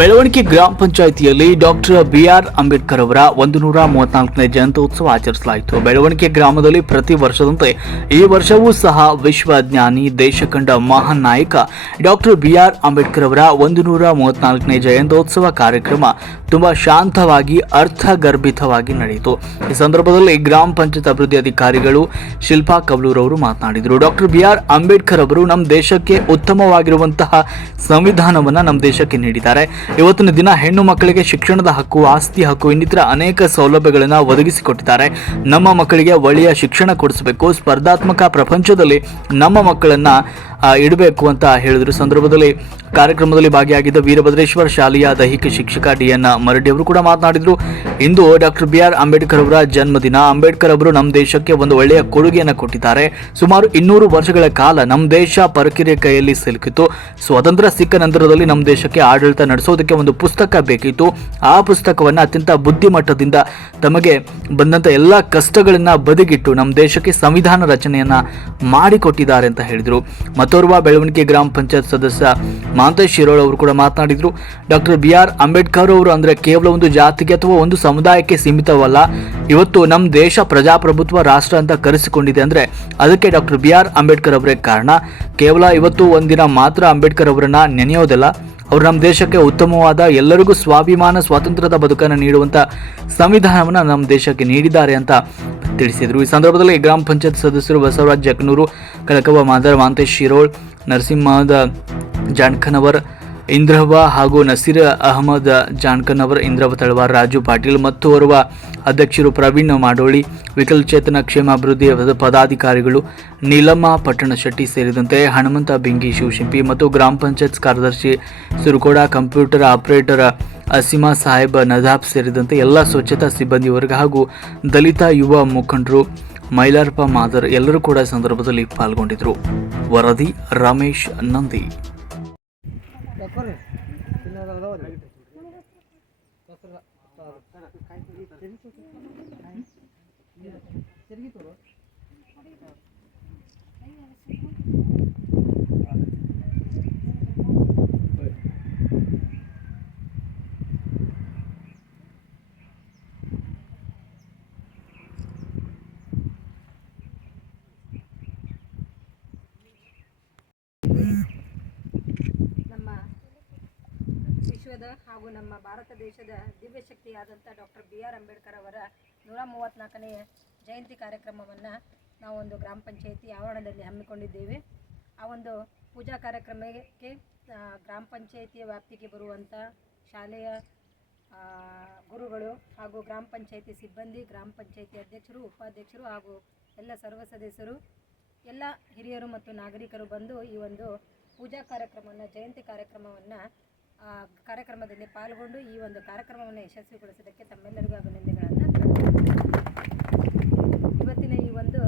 ಬೆಳವಣಿಗೆ ಗ್ರಾಮ ಪಂಚಾಯಿತಿಯಲ್ಲಿ ಡಾಕ್ಟರ್ ಬಿಆರ್ ಅಂಬೇಡ್ಕರ್ ಅವರ ಒಂದು ನೂರ ಮೂವತ್ನಾಲ್ಕನೇ ಜಯಂತ್ಯೋತ್ಸವ ಆಚರಿಸಲಾಯಿತು. ಬೆಳವಣಿಗೆ ಗ್ರಾಮದಲ್ಲಿ ಪ್ರತಿ ವರ್ಷದಂತೆ ಈ ವರ್ಷವೂ ಸಹ ವಿಶ್ವಜ್ಞಾನಿ ದೇಶ ಕಂಡ ಮಹಾನ್ ನಾಯಕ ಡಾಕ್ಟರ್ ಬಿಆರ್ ಅಂಬೇಡ್ಕರ್ ಅವರ ಒಂದು ನೂರ ಮೂವತ್ನಾಲ್ಕನೇ ಜಯಂತ್ಯೋತ್ಸವ ಕಾರ್ಯಕ್ರಮ ತುಂಬಾ ಶಾಂತವಾಗಿ, ಅರ್ಥಗರ್ಭಿತವಾಗಿ ನಡೆಯಿತು. ಈ ಸಂದರ್ಭದಲ್ಲಿ ಗ್ರಾಮ ಪಂಚಾಯತ್ ಅಭಿವೃದ್ಧಿ ಅಧಿಕಾರಿಗಳು ಶಿಲ್ಪಾ ಕಬ್ಲೂರ್ ಅವರು ಮಾತನಾಡಿದರು. ಡಾಕ್ಟರ್ ಬಿಆರ್ ಅಂಬೇಡ್ಕರ್ ಅವರು ನಮ್ಮ ದೇಶಕ್ಕೆ ಉತ್ತಮವಾಗಿರುವಂತಹ ಸಂವಿಧಾನವನ್ನು ನಮ್ಮ ದೇಶಕ್ಕೆ ನೀಡಿದ್ದಾರೆ. ಇವತ್ತಿನ ದಿನ ಹೆಣ್ಣು ಮಕ್ಕಳಿಗೆ ಶಿಕ್ಷಣದ ಹಕ್ಕು, ಆಸ್ತಿ ಹಕ್ಕು, ಇನ್ನಿತರ ಅನೇಕ ಸೌಲಭ್ಯಗಳನ್ನು ಒದಗಿಸಿಕೊಟ್ಟಿದ್ದಾರೆ. ನಮ್ಮ ಮಕ್ಕಳಿಗೆ ಒಳ್ಳೆಯ ಶಿಕ್ಷಣ ಕೊಡಿಸಬೇಕು. ಸ್ಪರ್ಧಾತ್ಮಕ ಪ್ರಪಂಚದಲ್ಲಿ ನಮ್ಮ ಮಕ್ಕಳನ್ನ ಇಡಬೇಕು ಅಂತ ಹೇಳಿದ್ರು. ಸಂದರ್ಭದಲ್ಲಿ ಕಾರ್ಯಕ್ರಮದಲ್ಲಿ ಭಾಗಿಯಾಗಿದ್ದ ವೀರಭದ್ರೇಶ್ವರ, ಶಾಲೆಯ ದೈಹಿಕ ಶಿಕ್ಷಕ ಡಿ ಎನ್ ಮರಡಿ ಅವರು ಕೂಡ ಮಾತನಾಡಿದರು. ಇಂದು ಡಾಕ್ಟರ್ ಬಿ ಆರ್ ಅಂಬೇಡ್ಕರ್ ಅವರ ಜನ್ಮದಿನ. ಅಂಬೇಡ್ಕರ್ ಅವರು ನಮ್ಮ ದೇಶಕ್ಕೆ ಒಂದು ಒಳ್ಳೆಯ ಕೊಡುಗೆಯನ್ನು ಕೊಟ್ಟಿದ್ದಾರೆ. ಸುಮಾರು ಇನ್ನೂರು ವರ್ಷಗಳ ಕಾಲ ನಮ್ಮ ದೇಶ ಪರಕಿರೆ ಕೈಯಲ್ಲಿ ಸಿಲುಕಿತು ಸ್ವಾತಂತ್ರ್ಯ ಸಿಕ್ಕ ನಂತರದಲ್ಲಿ ನಮ್ಮ ದೇಶಕ್ಕೆ ಆಡಳಿತ ನಡೆಸೋದಕ್ಕೆ ಒಂದು ಪುಸ್ತಕ ಬೇಕಿತ್ತು. ಆ ಪುಸ್ತಕವನ್ನು ಅತ್ಯಂತ ಬುದ್ಧಿಮಟ್ಟದಿಂದ ತಮಗೆ ಬಂದಂಥ ಎಲ್ಲ ಕಷ್ಟಗಳನ್ನ ಬದಿಗಿಟ್ಟು ನಮ್ಮ ದೇಶಕ್ಕೆ ಸಂವಿಧಾನ ರಚನೆಯನ್ನ ಮಾಡಿಕೊಟ್ಟಿದ್ದಾರೆ ಅಂತ ಹೇಳಿದರು. ಮತ್ತೋರ್ವ ಬೆಳವಣಿಗೆ ಗ್ರಾಮ ಪಂಚಾಯತ್ ಸದಸ್ಯ ಮಾಂತೇಶ್ ಶಿರೋಳ್ ಅವರು ಕೂಡ ಮಾತನಾಡಿದರು. ಡಾಕ್ಟರ್ ಬಿ ಆರ್ ಅಂಬೇಡ್ಕರ್ ಅವರು ಅಂದ್ರೆ ಕೇವಲ ಒಂದು ಜಾತಿಗೆ ಅಥವಾ ಒಂದು ಸಮುದಾಯಕ್ಕೆ ಸೀಮಿತವಲ್ಲ, ಇವತ್ತು ನಮ್ಮ ದೇಶ ಪ್ರಜಾಪ್ರಭುತ್ವ ರಾಷ್ಟ್ರ ಅಂತ ಕರೆಸಿಕೊಂಡಿದೆ ಅಂದ್ರೆ ಅದಕ್ಕೆ ಡಾಕ್ಟರ್ ಬಿ ಆರ್ ಅಂಬೇಡ್ಕರ್ ಅವರೇ ಕಾರಣ. ಕೇವಲ ಇವತ್ತು ಒಂದಿನ ಮಾತ್ರ ಅಂಬೇಡ್ಕರ್ ಅವರನ್ನು ನೆನೆಯೋದಿಲ್ಲ. ಅವರು ನಮ್ಮ ದೇಶಕ್ಕೆ ಉತ್ತಮವಾದ, ಎಲ್ಲರಿಗೂ ಸ್ವಾಭಿಮಾನ, ಸ್ವಾತಂತ್ರ್ಯದ ಬದುಕನ್ನು ನೀಡುವಂತ ಸಂವಿಧಾನವನ್ನು ನಮ್ಮ ದೇಶಕ್ಕೆ ನೀಡಿದ್ದಾರೆ ಅಂತ ತಿಳಿಸಿದರು. ಈ ಸಂದರ್ಭದಲ್ಲಿ ಗ್ರಾಮ ಪಂಚಾಯತ್ ಸದಸ್ಯರು ಬಸವರಾಜ್ ಜಕ್ನೂರು ಕಳಕವ ಮಾದರ್ ಮಾಂತೇಶ್ ಶಿರೋಳ್, ನರಸಿಂಹದ ಜಾಣ್ಕನವರ್ ಇಂದ್ರವ ಹಾಗೂ ನಸೀರ್ ಅಹಮದ್ ಅವರ ಇಂದ್ರವ ತಳವಾರ್ ರಾಜು ಪಾಟೀಲ್ ಮತ್ತು ಓರ್ವ ಅಧ್ಯಕ್ಷರು ಪ್ರವೀಣ್ ಮಾಡೋಳಿ ವಿಕಲಚೇತನ ಕ್ಷೇಮಾಭಿವೃದ್ಧಿ ಪದಾಧಿಕಾರಿಗಳು ನೀಲಮ್ಮ, ಪಟ್ಟಣ ಶೆಟ್ಟಿ ಸೇರಿದಂತೆ ಹನುಮಂತ ಬಿಂಗಿ ಶಿವಶಿಂಪಿ ಮತ್ತು ಗ್ರಾಮ ಪಂಚಾಯತ್ ಕಾರ್ಯದರ್ಶಿ ಸುರುಕೋಡ ಕಂಪ್ಯೂಟರ್ ಆಪರೇಟರ್ ಅಸೀಮಾ ಸಾಹೇಬ್ ನಜಾಬ್ ಸೇರಿದಂತೆ ಎಲ್ಲ ಸ್ವಚ್ಛತಾ ಸಿಬ್ಬಂದಿ ವರ್ಗ ಹಾಗೂ ದಲಿತ ಯುವ ಮುಖಂಡರು ಮೈಲಾರ್ಪ ಮಾದರ್ ಎಲ್ಲರೂ ಕೂಡ ಸಂದರ್ಭದಲ್ಲಿ ಪಾಲ್ಗೊಂಡಿದ್ದರು. ವರದಿ ರಮೇಶ್ ನಂದಿ. ತಕ್ಕೊರಿ ತಿನ್ನೋದು ಅದಾವಲ್ಲ ದಸರಾ ತಿರುಗಿ ತೋರು ವಿಶ್ವದ ಹಾಗೂ ನಮ್ಮ ಭಾರತ ದೇಶದ ದಿವ್ಯ ಶಕ್ತಿಯಾದಂಥ ಡಾಕ್ಟರ್ ಬಿ ಆರ್ ಅಂಬೇಡ್ಕರ್ ಅವರ ನೂರ ಮೂವತ್ತ್ನಾಲ್ಕನೇ ಜಯಂತಿ ಕಾರ್ಯಕ್ರಮವನ್ನು ನಾವೊಂದು ಗ್ರಾಮ ಪಂಚಾಯಿತಿ ಆವರಣದಲ್ಲಿ ಹಮ್ಮಿಕೊಂಡಿದ್ದೇವೆ. ಆ ಒಂದು ಪೂಜಾ ಕಾರ್ಯಕ್ರಮಕ್ಕೆ ಗ್ರಾಮ ಪಂಚಾಯಿತಿಯ ವ್ಯಾಪ್ತಿಗೆ ಬರುವಂಥ ಶಾಲೆಯ ಗುರುಗಳು ಹಾಗೂ ಗ್ರಾಮ ಪಂಚಾಯಿತಿ ಸಿಬ್ಬಂದಿ, ಗ್ರಾಮ ಪಂಚಾಯಿತಿ ಅಧ್ಯಕ್ಷರು, ಉಪಾಧ್ಯಕ್ಷರು ಹಾಗೂ ಎಲ್ಲ ಸರ್ವ ಸದಸ್ಯರು, ಎಲ್ಲ ಹಿರಿಯರು ಮತ್ತು ನಾಗರಿಕರು ಬಂದು ಈ ಒಂದು ಪೂಜಾ ಕಾರ್ಯಕ್ರಮವನ್ನು, ಜಯಂತಿ ಕಾರ್ಯಕ್ರಮವನ್ನು ಕಾರ್ಯಕ್ರಮದಲ್ಲಿ ಪಾಲ್ಗೊಂಡು ಈ ಒಂದು ಕಾರ್ಯಕ್ರಮವನ್ನು ಯಶಸ್ವಿಗೊಳಿಸೋದಕ್ಕೆ ತಮ್ಮೆಲ್ಲರಿಗೂ ಅಭಿನಂದನೆಗಳನ್ನು ಇವತ್ತಿನ ಈ ಒಂದು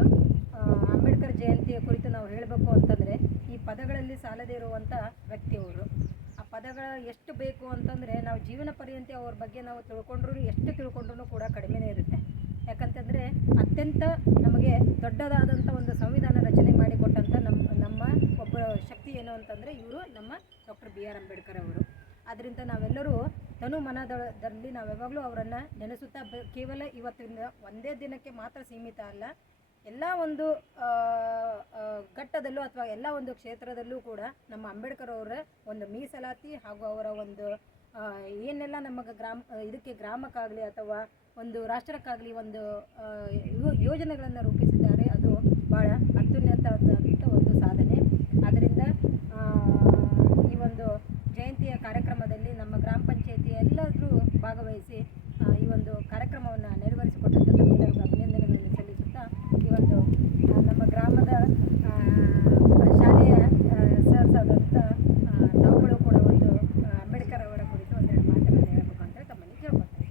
ಅಂಬೇಡ್ಕರ್ ಜಯಂತಿಯ ಕುರಿತು ನಾವು ಹೇಳಬೇಕು ಅಂತಂದರೆ, ಈ ಪದಗಳಲ್ಲಿ ಸಾಲದೇ ಇರುವಂಥ ವ್ಯಕ್ತಿಯವರು ಆ ಪದಗಳ ಎಷ್ಟು ಬೇಕು ಅಂತಂದರೆ, ನಾವು ಜೀವನ ಪರ್ಯಂತ ಅವ್ರ ಬಗ್ಗೆ ನಾವು ತಿಳ್ಕೊಂಡ್ರೂ ಎಷ್ಟು ತಿಳ್ಕೊಂಡ್ರೂ ಕೂಡ ಕಡಿಮೆನೇ ಇರುತ್ತೆ. ಯಾಕಂತಂದರೆ, ಅತ್ಯಂತ ನಮಗೆ ದೊಡ್ಡದಾದಂಥ ಒಂದು ಸಂವಿಧಾನ ರಚನೆ ಮಾಡಿಕೊಟ್ಟಂಥ ನಮ್ಮ ನಮ್ಮ ಒಬ್ಬ ಶಕ್ತಿ ಏನು ಅಂತಂದರೆ, ಇವರು ನಮ್ಮ ಡಾಕ್ಟರ್ ಬಿ ಆರ್ ಅಂಬೇಡ್ಕರ್ ಅವರು. ಅದರಿಂದ ನಾವೆಲ್ಲರೂ ತನು ಮನದಲ್ಲಿ ನಾವು ಯಾವಾಗಲೂ ಅವರನ್ನು ನೆನೆಸುತ್ತಾ ಬ- ಕೇವಲ ಇವತ್ತಿನ ಒಂದೇ ದಿನಕ್ಕೆ ಮಾತ್ರ ಸೀಮಿತ ಅಲ್ಲ, ಎಲ್ಲ ಒಂದು ಘಟ್ಟದಲ್ಲೂ ಅಥವಾ ಎಲ್ಲ ಒಂದು ಕ್ಷೇತ್ರದಲ್ಲೂ ಕೂಡ ನಮ್ಮ ಅಂಬೇಡ್ಕರ್ ಅವರ ಒಂದು ಮೀಸಲಾತಿ ಹಾಗೂ ಅವರ ಒಂದು ಏನೆಲ್ಲ ನಮಗೆ ಗ್ರಾಮ, ಇದಕ್ಕೆ ಗ್ರಾಮಕ್ಕಾಗಲಿ ಅಥವಾ ಒಂದು ರಾಷ್ಟ್ರಕ್ಕಾಗಲಿ ಒಂದು ಯೋಜನೆಗಳನ್ನು ರೂಪಿಸಿದ್ದಾರೆ, ಅದು ಭಾಳ ಅತ್ಯುನ್ನತವಾದಂಥ ಒಂದು ಸಾಧನೆ ಆದ್ದರಿಂದ ಆ, ಈ ಒಂದು ಜಯಂತಿಯ ಕಾರ್ಯಕ್ರಮದಲ್ಲಿ ನಮ್ಮ ಗ್ರಾಮ ಪಂಚಾಯತಿ ಎಲ್ಲರೂ ಭಾಗವಹಿಸಿ ಆ, ಈ ಒಂದು ಕಾರ್ಯಕ್ರಮವನ್ನು ನೆರವೇರಿಸಿಕೊಟ್ಟಂಥ ತಮ್ಮೆಲ್ಲರಿಗೂ ಅಭಿನಂದನೆಗಳನ್ನು ಸಲ್ಲಿಸುತ್ತಾ ಈ ಒಂದು ಆ, ನಮ್ಮ ಗ್ರಾಮದ ಆ, ಶಾಲೆಯ ಸರ್ಸ್ ಆದಂಥ ಆ, ತಾವುಗಳು ಕೂಡ ಒಂದು ಆ, ಅಂಬೇಡ್ಕರ್ ಅವರ ಕುರಿತು ಒಂದೆರಡು ಮಾತುಗಳನ್ನು ಹೇಳಬೇಕು ಅಂತ ತಮ್ಮಲ್ಲಿ ಕೇಳ್ಕೊಳ್ತಾರೆ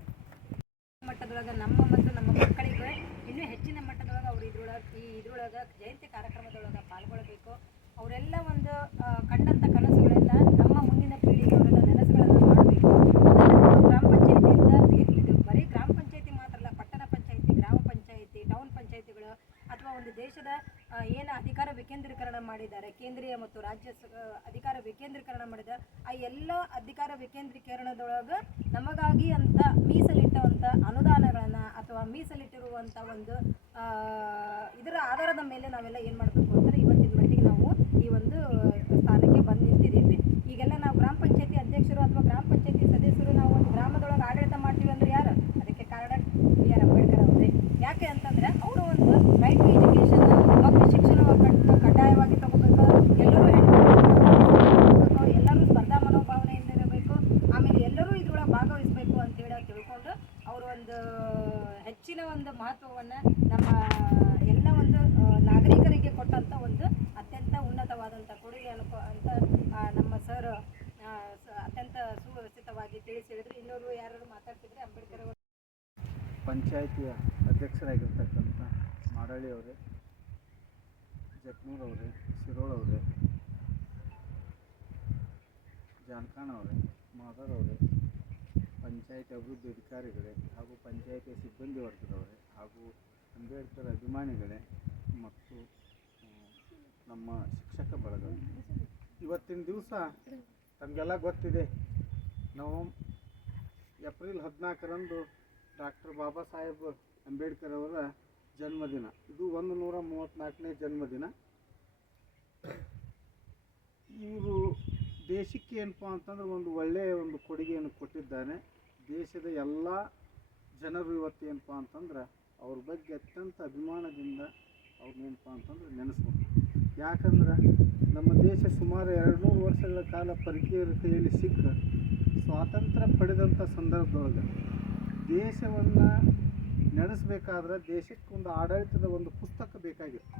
ಮಟ್ಟದೊಳಗೆ ನಮ್ಮ ಮತ್ತು ನಮ್ಮ ಮಕ್ಕಳಿಗೆ ಇನ್ನೂ ಹೆಚ್ಚಿನ ಮಟ್ಟದೊಳಗೆ ಅವರು ಇದ್ರೊಳಗೆ ಈ ಇದ್ರೊಳಗೆ ಜಯಂತಿ ಕಾರ್ಯಕ್ರಮದೊಳಗೆ ಪಾಲ್ಗೊಳ್ಳಬೇಕು ಅವರೆಲ್ಲ ಒಂದು ಆ, ಕಂಡಂಥ ಕನಸುಗಳೆಲ್ಲ ನಮ್ಮ ಮುಂದಿನ ಪೀಳಿಗೆಯವರೆಲ್ಲ ನೆನಸುಗಳನ್ನು ಮಾಡಬೇಕು ಅದನ್ನು ಗ್ರಾಮ ಪಂಚಾಯತಿಯಿಂದ ಇದು ಬರೀ ಗ್ರಾಮ ಪಂಚಾಯತಿ ಮಾತ್ರ ಅಲ್ಲ ಪಟ್ಟಣ ಪಂಚಾಯತಿ ಗ್ರಾಮ ಪಂಚಾಯತಿ ಟೌನ್ ಪಂಚಾಯತಿಗಳು ಅಥವಾ ಒಂದು ದೇಶದ ಆ, ಏನು ಅಧಿಕಾರ ವಿಕೇಂದ್ರೀಕರಣ ಮಾಡಿದೆ ಮಾಡಿದ್ದಾರೆ. ಕೇಂದ್ರೀಯ ಮತ್ತು ರಾಜ್ಯ ಅಧಿಕಾರ ವಿಕೇಂದ್ರೀಕರಣ ಮಾಡಿದ ಆ ಎಲ್ಲ ಅಧಿಕಾರ ವಿಕೇಂದ್ರೀಕರಣದೊಳಗೆ ನಮಗಾಗಿ ಅಂತ ಮೀಸಲಿಟ್ಟಂಥ ಅನುದಾನಗಳನ್ನು ಅಥವಾ ಮೀಸಲಿಟ್ಟಿರುವಂಥ ಒಂದು ಇದರ ಆಧಾರದ ಮೇಲೆ ನಾವೆಲ್ಲ ಏನು ಮಾಡಬೇಕು ಅಂದರೆ ಇವತ್ತಿನ ಮಟ್ಟಿಗೆ ನಾವು ಈ ಒಂದು ಸ್ಥಾನಕ್ಕೆ ಬಂದು ನಿಂತಿದ್ದೀವಿ. ಈಗೆಲ್ಲ ನಾವು ಗ್ರಾಮ ಪಂಚಾಯತಿ ಅಧ್ಯಕ್ಷರು ಅಥವಾ ಗ್ರಾಮ ಪಂಚಾಯತಿ ಸದಸ್ಯರು ನಾವು ಒಂದು ಗ್ರಾಮದೊಳಗೆ ಆಡಳಿತ ಮಾಡ್ತೀವಿ ಅಂದ್ರೆ ಯಾರು ಅದಕ್ಕೆ ಕಾರಣ ಬಿ ಆರ್ ಅಂಬೇಡ್ಕರ್ ಅವರೇ ಯಾಕೆ ಅಂತಂದ್ರೆ ಅವರು ಒಂದು ರೈಟ್ ಟು ಎಜುಕೇಶನ್ ಮಕ್ಕಳು ಶಿಕ್ಷಣ ಕಡ್- ಕಡ್ಡಾಯವಾಗಿ ತಗೋಬೇಕು ಎಲ್ಲರೂ ಹೆಣ್ಣು ಎಲ್ಲರೂ ಸ್ಪರ್ಧಾ ಮನೋಭಾವನೆಯಿಂದ ಇರಬೇಕು ಆಮೇಲೆ ಎಲ್ಲರೂ ಇದ್ರೊಳಗೆ ಭಾಗವಹಿಸಬೇಕು ಅಂತೇಳಿ ತಿಳ್ಕೊಂಡು ಅವರು ಒಂದು ಹೆಚ್ಚಿನ ಒಂದು ಮಹತ್ವವನ್ನು ನಮ್ಮ ಎಲ್ಲ ಒಂದು ಆ, ನಾಗರಿಕರಿಗೆ ಕೊಟ್ಟಂಥ ಒಂದು ಅತ್ಯಂತ ಉನ್ನತವಾದಂಥ ಕೊಡುಗೆ ಅನ್ಕೋ ಅಂತ ಆ, ನಮ್ಮ ಸರ್ ಅತ್ಯಂತ ಇನ್ನೊರು ಯಾರು ಮಾತಾಡ್ತಿದ್ರೆ ಅಂಬೇಡ್ಕರ್ ಅವರು ಪಂಚಾಯಿತಿಯ ಅಧ್ಯಕ್ಷರಾಗಿರ್ತಕ್ಕಂಥ ಮಾಡಳ್ಳಿ ಅವರೇ, ಜಕ್ನೂರ್ ಅವರೇ, ಶಿರೋಳ್ ಅವರೇ, ಜಾನ್ಕಾಣ್ ಅವರೇ ಮಾದರ್ ಅವರೇ, ಪಂಚಾಯತ್ ಅಭಿವೃದ್ಧಿ ಅಧಿಕಾರಿಗಳೇ ಹಾಗೂ ಪಂಚಾಯತಿ ಸಿಬ್ಬಂದಿ ವರ್ಗದವರೇ ಹಾಗೂ ಅಂಬೇಡ್ಕರ್ ಅಭಿಮಾನಿಗಳೇ ಮತ್ತು ನಮ್ಮ ಶಿಕ್ಷಕ ಬಳಗ. ಇವತ್ತಿನ ದಿವಸ ತಮಗೆಲ್ಲ ಗೊತ್ತಿದೆ. ನಾವು ಏಪ್ರಿಲ್ ಹದಿನಾಲ್ಕರಂದು ಡಾಕ್ಟರ್ ಬಾಬಾ ಸಾಹೇಬ್ ಅಂಬೇಡ್ಕರ್ ಅವರ ಜನ್ಮದಿನ. ಇದು ಒಂದು ನೂರ ಮೂವತ್ತ್ನಾಲ್ಕನೇ ಜನ್ಮದಿನ. ಇವರು ದೇಶಕ್ಕೆ ಏನಪ್ಪ ಅಂತಂದ್ರೆ ಒಂದು ಒಳ್ಳೆಯ ಒಂದು ಕೊಡುಗೆಯನ್ನು ಕೊಟ್ಟಿದ್ದಾನೆ ದೇಶದ ಎಲ್ಲ ಜನರು ಇವತ್ತು ಏನಪ್ಪ ಅಂತಂದ್ರೆ ಅವ್ರ ಬಗ್ಗೆ ಅತ್ಯಂತ ಅಭಿಮಾನದಿಂದ ಅವ್ರನ್ನೇನಪ್ಪ ಅಂತಂದ್ರೆ ನೆನೆಸ್ಬೇಕು ಯಾಕಂದ್ರೆ ನಮ್ಮ ದೇಶ ಸುಮಾರು ಎರಡು ನೂರು ವರ್ಷಗಳ ಕಾಲ ಪರಕೀಯರ ಕೈಯಲ್ಲಿ ಸಿಕ್ಕ ಸ್ವಾತಂತ್ರ್ಯ ಪಡೆದಂಥ ಸಂದರ್ಭದೊಳಗೆ ದೇಶವನ್ನು ನಡೆಸಬೇಕಾದ್ರೆ ದೇಶಕ್ಕೊಂದು ಆಡಳಿತದ ಒಂದು ಪುಸ್ತಕ ಬೇಕಾಗಿತ್ತು.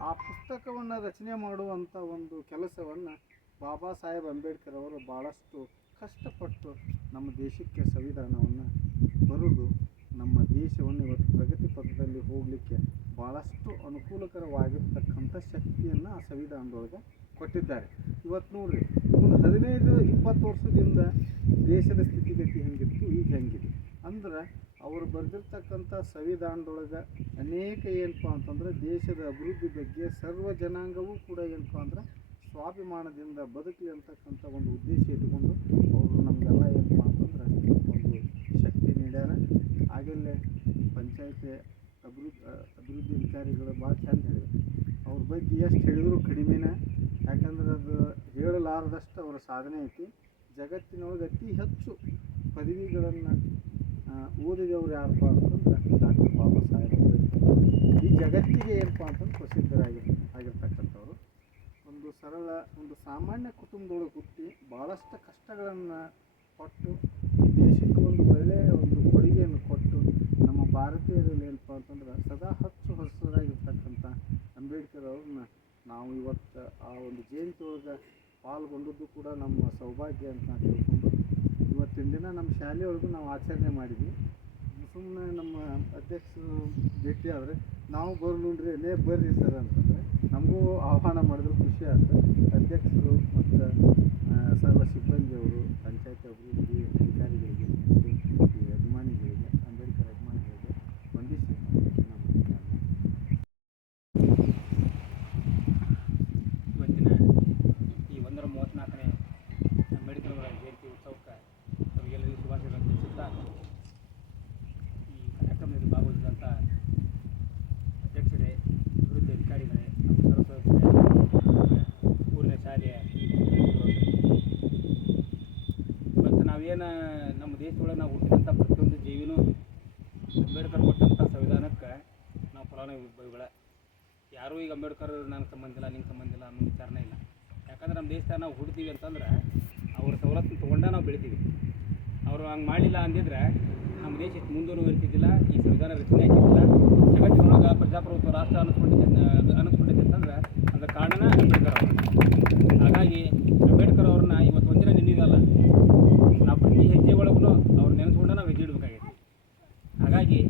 ಆ ಪುಸ್ತಕವನ್ನು ರಚನೆ ಮಾಡುವಂಥ ಒಂದು ಕೆಲಸವನ್ನು ಬಾಬಾ ಸಾಹೇಬ್ ಅಂಬೇಡ್ಕರ್ ಅವರು ಭಾಳಷ್ಟು ಕಷ್ಟಪಟ್ಟು ನಮ್ಮ ದೇಶಕ್ಕೆ ಸಂವಿಧಾನವನ್ನು ಬರೆದು ನಮ್ಮ ದೇಶವನ್ನು ಇವತ್ತು ಪ್ರಗತಿ ಪಥದಲ್ಲಿ ಹೋಗಲಿಕ್ಕೆ ಭಾಳಷ್ಟು ಅನುಕೂಲಕರವಾಗಿರ್ತಕ್ಕಂಥ ಶಕ್ತಿಯನ್ನು ಆ ಸಂವಿಧಾನದೊಳಗೆ ಕೊಟ್ಟಿದ್ದಾರೆ. ಇವತ್ತು ನೋಡ್ರಿ, ಒಂದು ಹದಿನೈದು, ಇಪ್ಪತ್ತು ವರ್ಷದಿಂದ ದೇಶದ ಸ್ಥಿತಿಗತಿ ಹೆಂಗಿತ್ತು, ಈಗ ಹೆಂಗಿದೆ. ಅಂದ್ರೆ ಅವರು ಬರೆದಿರ್ತಕ್ಕಂಥ ಸಂವಿಧಾನದೊಳಗೆ ಅನೇಕ ಏನಪ್ಪ ಅಂತಂದ್ರೆ ದೇಶದ ಅಭಿವೃದ್ಧಿ ಬಗ್ಗೆ ಸರ್ವ ಜನಾಂಗವೂ ಕೂಡ ಏನಪ್ಪ ಅಂದ್ರೆ ಸ್ವಾಭಿಮಾನದಿಂದ ಬದುಕಲಿ ಅಂತಕ್ಕಂಥ ಒಂದು ಉದ್ದೇಶ ಇಟ್ಟುಕೊಂಡು ಅವರು ನಮಗೆಲ್ಲ ಏನಪ್ಪ ಅಂತಂದ್ರೆ ಒಂದು ಶಕ್ತಿ ನೀಡ್ಯಾರ. ಆಗಲೇ ಪಂಚಾಯತಿ ಅಭಿವೃದ್ಧಿ ಅಭಿವೃದ್ಧಿ ಅಧಿಕಾರಿಗಳು ಭಾಳ ಚೆಂದ ಹೇಳಿದ್ರು. ಅವ್ರ ಬಗ್ಗೆ ಎಷ್ಟು ಹೇಳಿದರೂ ಕಡಿಮೆನೇ. ಯಾಕಂದ್ರೆ ಅದು ಹೇಳಲಾರದಷ್ಟು ಅವರ ಸಾಧನೆ ಐತಿ. ಜಗತ್ತಿನೊಳಗೆ ಅತಿ ಹೆಚ್ಚು ಪದವಿಗಳನ್ನು ಓದಿದವರು ಯಾರಪ್ಪ ಅಂತಂದ್ರೆ ಡಾಕ್ಟರ್ ಬಾಬಾ ಸಾಹೇಬ್ ಈ ಜಗತ್ತಿಗೆ ಏನಪ್ಪ ಅಂತಂದ್ರೆ ಪ್ರಸಿದ್ಧರಾಗಿ, ಆಗಿರ್ತಕ್ಕಂಥವ್ರು. ಒಂದು ಸರಳ, ಒಂದು ಸಾಮಾನ್ಯ ಕುಟುಂಬದೊಳಗೆ ಹುಟ್ಟಿ ಭಾಳಷ್ಟು ಕಷ್ಟಗಳನ್ನು ಕೊಟ್ಟು ಈ ದೇಶಕ್ಕೆ ಒಂದು ಒಳ್ಳೆಯ ಒಂದು ಕೊಡುಗೆಯನ್ನು ಕೊಟ್ಟು ನಮ್ಮ ಭಾರತೀಯರಲ್ಲಿ ಏನಪ್ಪ ಅಂತಂದ್ರೆ ಸದಾ ಹಚ್ಚು ಹಸಿರಾಗಿರ್ತಕ್ಕಂಥ ಅಂಬೇಡ್ಕರ್ ಅವ್ರನ್ನ ನಾವು ಇವತ್ತು ಆ ಒಂದು ಜಯಂತಿ ಒಳಗೆ ಪಾಲ್ಗೊಂಡದ್ದು ಕೂಡ ನಮ್ಮ ಸೌಭಾಗ್ಯ ಅಂತ ನಾವು ತಿಳ್ಕೊಂಡು ಇವತ್ತಿನ ದಿನ ನಮ್ಮ ಶಾಲೆಯೊಳಗೂ ನಾವು ಆಚರಣೆ ಮಾಡಿದ್ವಿ. ಸುಮ್ಮನೆ ನಮ್ಮ ಅಧ್ಯಕ್ಷರು ಭೇಟಿ ಆದರೆ ನಾವು ಬರ್ಲುಂಡ್ರಿ ನೇ ಬರ್ರಿ ಸರ್ ಅಂತಂದರೆ ನಮಗೂ ಆಹ್ವಾನ ಮಾಡಿದ್ರು, ಖುಷಿ ಆಯ್ತು ಅಧ್ಯಕ್ಷರು ಮತ್ತು ಸರ್ವ ಸಿಬ್ಬಂದಿಯವರು, ಪಂಚಾಯತ್ ಅಭಿವೃದ್ಧಿ ಅಧಿಕಾರಿಗಳಿಗೆ ಯಾರು ಈಗ ಅಂಬೇಡ್ಕರ್ ನನಗೆ ಸಂಬಂಧಿಲ್ಲ ನಿಂಗೆ ಸಂಬಂಧಿಲ್ಲ ಅನ್ನೋ ವಿಚಾರನೇ ಇಲ್ಲ. ಯಾಕಂದ್ರೆ ನಮ್ಮ ದೇಶದಾಗ ನಾವು ಹುಡ್ತೀವಿ ಅಂತಂದ್ರೆ ಅವ್ರ ಸವಲತ್ತು ತೊಗೊಂಡ ನಾವು ಬೆಳಿತೀವಿ. ಅವರು ಹಂಗೆ ಮಾಡಲಿಲ್ಲ ಅಂದಿದ್ರೆ ನಮ್ಮ ದೇಶ ಇಷ್ಟು ಮುಂದುವರಿತಿದ್ದಿಲ್ಲ ಈ ಸಂವಿಧಾನ ರಚನೆ ಆಗಿದ್ದಿಲ್ಲ ಜಗತ್ತಿನೊಳಗೆ ಪ್ರಜಾಪ್ರಭುತ್ವ ರಾಷ್ಟ್ರ ಅನಿಸ್ಕೊಂಡಿದ್ದ ಅನಿಸ್ಕೊಂಡಿದ್ದೆ ಅಂತಂದ್ರೆ ಅದರ ಕಾರಣ ಅಂಬೇಡ್ಕರ್ ಅವರು. ಹಾಗಾಗಿ ಅಂಬೇಡ್ಕರ್ ಅವ್ರನ್ನ ಇವತ್ತು ಒಂದಿನ ನಿಲ್ಲಿದಲ್ಲ ನಾವು ಪ್ರತಿ ಹೆಜ್ಜೆ ಒಳಗೂ ಅವ್ರು ನೆನೆಸ್ಕೊಂಡ ನಾವು ಹೆಜ್ಜೆ ಇಡಬೇಕಾಗೈತಿ. ಹಾಗಾಗಿ